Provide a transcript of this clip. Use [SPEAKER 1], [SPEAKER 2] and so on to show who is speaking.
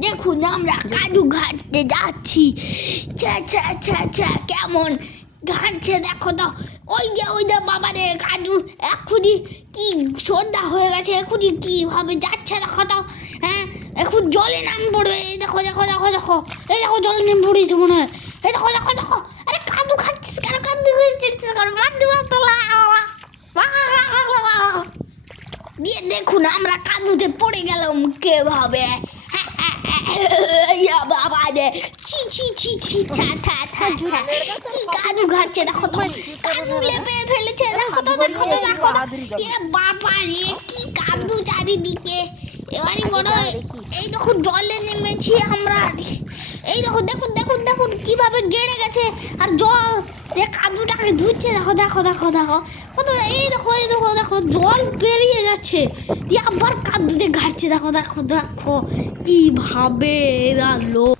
[SPEAKER 1] দেখুন, আমরা কাজু ঘাটতে যাচ্ছি। কেমন? ঘাটছে, দেখো তো। ওই যে ওই যে বাবা রে কাজু এক্ষুনি কি সন্ধ্যা হয়ে গেছে, এক্ষুনি কীভাবে যাচ্ছে, দেখো তো। হ্যাঁ এখন জলে নাম পড়বে এই দেখো দেখো দেখো দেখো। এই দেখো, জলে নাম পড়েছে মনে হয়। এই দেখো দেখো দেখো। আরে কাজু খাচ্ছিস কেন? কাজু খাচ্ছিস কেন? মাদ্দু দিয়ে দেখুন, আমরা কাদুতে পড়ে গেলাম কেভাবে? বাবা রে ছি ছি ছি ছি থা থা থা থা। কি কাদু ঘাটছে দেখো তো লেপে ফেলেছে দেখো তো দেখো তো দেখো এ বাবা রে কি চারিদিকে এবারে মনে হয় এই জলে নেমেছি আমরা এই দেখো দেখুন দেখুন দেখুন কীভাবে গেড়ে গেছে আর জল কাদুটাকে ধুচ্ছে দেখো দেখো দেখো দেখো কত এই দেখো দেখো জল পেরিয়ে যাচ্ছে। দিয়ে আবার কাঁদতে ঘাটছে। দেখো দেখো দেখো কীভাবে এরা লোক